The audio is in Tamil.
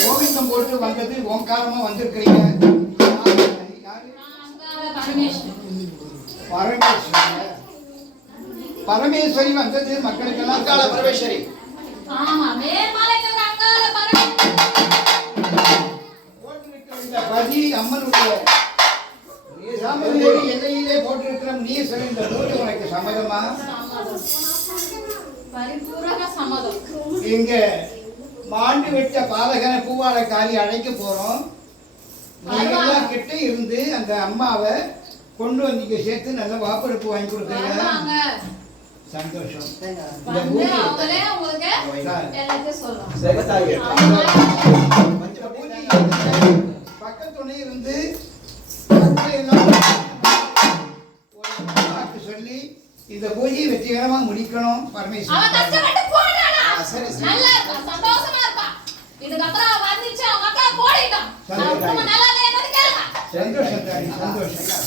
கோவிந்தம் போட்டு வந்தது ஓங்காரமா வந்திருக்கிறீங்க. பரமேஸ்வரி வந்தது மக்களுக்கெல்லாம் அங்காள பரமேஸ்வரி. பதி அம்மனுடைய ராமதேவி எல்லையிலே போட்டிருக்கிற நீர் இந்த நூறு உனக்கு சம்மதமா? இங்க மாண்டு விட்ட பாதகனை பூவாளை காரி அழைக்க போறோம். நீங்கெல்லாம் கிட்ட இருந்து அந்த அம்மாவை கொண்டு வந்து சேர்த்து நல்ல வாப்பெடுப்பு வாங்கி கொடுக்குறீங்க. சந்தோஷம். பக்கத்துணை இருந்து சொல்லி இந்த பூஜையை வெற்றிகரமா முடிக்கணும். பரமேஸ்வரன் சந்தோஷம்.